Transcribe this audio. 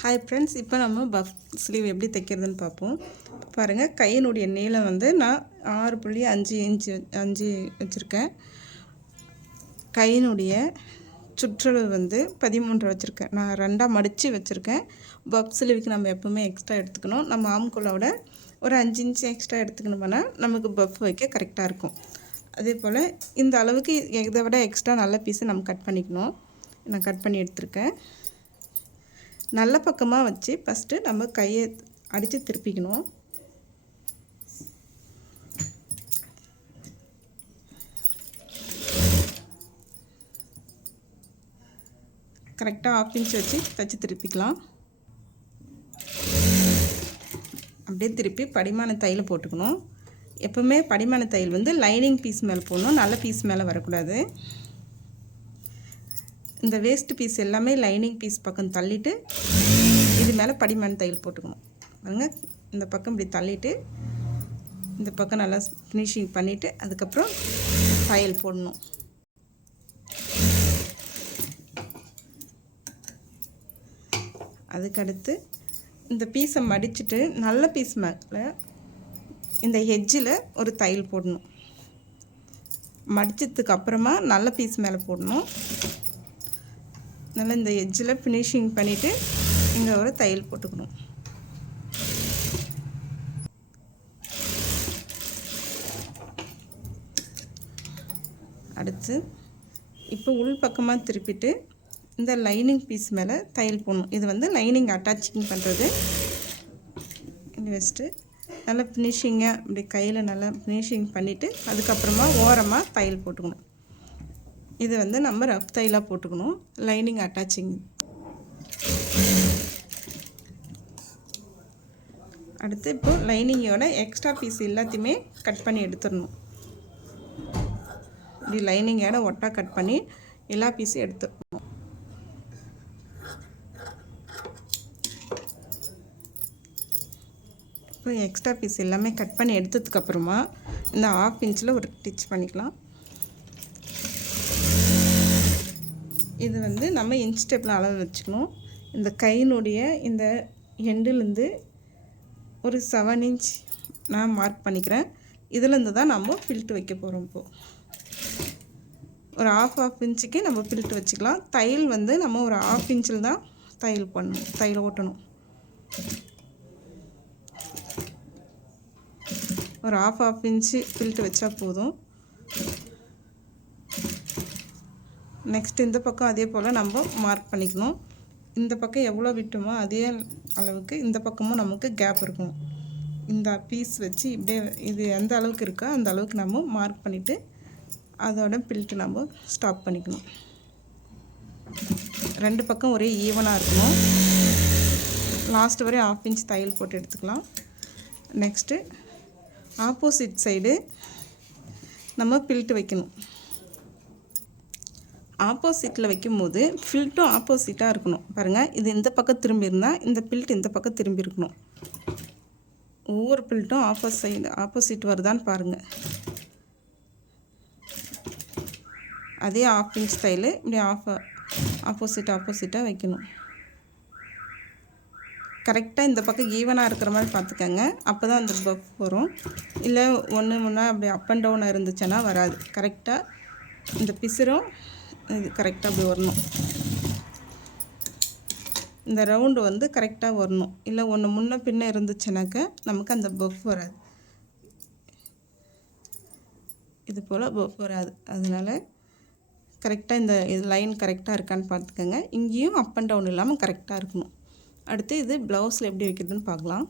Hi friends, இப்போ நம்ம puff sleeve எப்படி தைக்கிறதுன்னு பார்ப்போம். பாருங்கள், கையினுடைய நீளம் வந்து நான் 6.5 இன்ச்சு 5 வச்சுருக்கேன். கையினுடைய சுற்றளவு வந்து 13 வச்சுருக்கேன். நான் 2ஆக மடித்து வச்சுருக்கேன். பஃப் ஸ்லீவுக்கு நம்ம எப்போவுமே எக்ஸ்ட்ரா எடுத்துக்கணும். நம்ம ஆம்கோலோட ஒரு 5 இன்ச்சு எக்ஸ்ட்ரா எடுத்துக்கணும்னா நமக்கு பஃப் வைக்க கரெக்டாக இருக்கும். அதே போல் இந்த அளவுக்கு இதை விட எக்ஸ்ட்ரா நல்ல பீஸை நம்ம கட் பண்ணிக்கணும். நான் கட் பண்ணி எடுத்துருக்கேன். நல்ல பக்கமாக வச்சு ஃபஸ்ட்டு நம்ம கையை அடித்து திருப்பிக்கணும். கரெக்டாக 1/2 இன்ச் வச்சு தைச்சி திருப்பிக்கலாம். அப்படியே திருப்பி படிமான தையல் போட்டுக்கணும். எப்போவுமே படிமான தையல் வந்து லைனிங் பீஸ் மேலே போடணும், நல்ல பீஸ் மேலே வரக்கூடாது. இந்த வேஸ்ட் பீஸ் எல்லாமே லைனிங் பீஸ் பக்கம் தள்ளிட்டு இது மேலே படிமான தையல் போட்டுக்கணும். பாருங்க, இந்த பக்கம் இப்படி தள்ளிட்டு இந்த பக்கம் நல்லா ஃபினிஷிங் பண்ணிவிட்டு அதுக்கப்புறம் தையல் போடணும். அதுக்கடுத்து இந்த பீஸை மடிச்சுட்டு நல்ல பீஸ் மேலே இந்த ஹெட்ஜில் ஒரு தையல் போடணும். மடித்ததுக்கு அப்புறமா நல்ல பீஸ் மேலே போடணும். நல்லா இந்த எட்ஜில் ஃபினிஷிங் பண்ணிவிட்டு இங்கே ஒரு தையல் போட்டுக்கணும். அடுத்து இப்போ உள் பக்கமாக திருப்பிட்டு இந்த லைனிங் பீஸ் மேலே தையல் போடணும். இது வந்து லைனிங் அட்டாச்சிங் பண்ணுறது. இங்கே வச்சுட்டு நல்லா ஃபினிஷிங்காக இப்படி கையில் நல்லா ஃபினிஷிங் பண்ணிவிட்டு அதுக்கப்புறமா ஓரமாக தையல் போட்டுக்கணும். இது வந்து நம்ம ரஃப் தையலாக போட்டுக்கணும், லைனிங் அட்டாச்சிங். அடுத்து இப்போது லைனிங்கோட எக்ஸ்ட்ரா பீஸ் எல்லாத்தையுமே கட் பண்ணி எடுத்துடணும். இப்படி லைனிங்கோட ஒட்டா கட் பண்ணி எல்லா பீஸும் எடுத்துடணும். இப்போ எக்ஸ்ட்ரா பீஸ் எல்லாமே கட் பண்ணி எடுத்ததுக்கப்புறமா இந்த 1/2 இன்ச்சில் ஒரு ஸ்டிச் பண்ணிக்கலாம். இது வந்து நம்ம இன்ச் டேப்பில் அளவு வச்சுக்கணும். இந்த கையினுடைய இந்த எண்டுலேருந்து ஒரு 7 இன்ச் நான் மார்க் பண்ணிக்கிறேன். இதுலேருந்து தான் நம்ம ஃபில்ட் வைக்க போகிறோம். இப்போது ஒரு 1/2 இன்ச்சுக்கு நம்ம ஃபில்ட் வச்சுக்கலாம். தையல் வந்து நம்ம ஒரு 1/2 இன்ச்சில் தான் தையல் ஓட்டணும். ஒரு 1/2 இன்ச்சு ஃபில்ட் வச்சா போதும். நெக்ஸ்ட் இந்த பக்கம் அதே போல் நம்ம மார்க் பண்ணிக்கணும். இந்த பக்கம் எவ்வளோ விட்டோமோ அதே அளவுக்கு இந்த பக்கமும் நமக்கு கேப் இருக்கும். இந்த பீஸ் வச்சு இப்படியே இது எந்த அளவுக்கு இருக்கோ அந்த அளவுக்கு நம்ம மார்க் பண்ணிவிட்டு அதோட பில்ட்டு நம்ம ஸ்டாப் பண்ணிக்கணும். 2 பக்கம் ஒரே ஈவனாக இருக்கணும். லாஸ்ட் வரை 1/2 இன்ச் தையல் போட்டு எடுத்துக்கலாம். நெக்ஸ்ட்டு ஆப்போசிட் சைடு நம்ம பில்ட்டு வைக்கணும். ஆப்போசிட்டில் வைக்கும்போது ஃபில்ட்டும் ஆப்போசிட்டாக இருக்கணும். பாருங்கள், இது இந்த பக்கம் திரும்பி இருந்தால் இந்த பில்ட் இந்த பக்கம் திரும்பி இருக்கணும். ஒவ்வொரு பில்ட்டும் ஆப்போசிட் வருதான்னு பாருங்கள். அதே 1/2 இன்ச் தையல் இப்படி ஆப்போசிட்டாக வைக்கணும். கரெக்டாக இந்த பக்கம் ஈவனாக இருக்கிற மாதிரி பார்த்துக்கங்க. அப்போ தான் அந்த பஃப் வரும். இல்லை ஒன்று முன்னா அப்படி அப் அண்ட் டவுனாக இருந்துச்சுன்னா வராது. கரெக்டாக இந்த பிசுரும் இது கரெக்டாக அப்படி வரணும். இந்த ரவுண்டு வந்து கரெக்டாக வரணும். இல்லை ஒன்று முன்ன பின்ன இருந்துச்சுனாக்கா நமக்கு அந்த பஃப் வராது. இது போல் பஃப் வராது. அதனால் கரெக்டாக இந்த லைன் கரெக்டாக இருக்கான்னு பார்த்துக்கோங்க. இங்கேயும் அப் அண்ட் டவுன் இல்லாமல் கரெக்டாக இருக்கணும். அடுத்து இது ப்ளவுஸில் எப்படி வைக்கிறதுன்னு பார்க்கலாம்.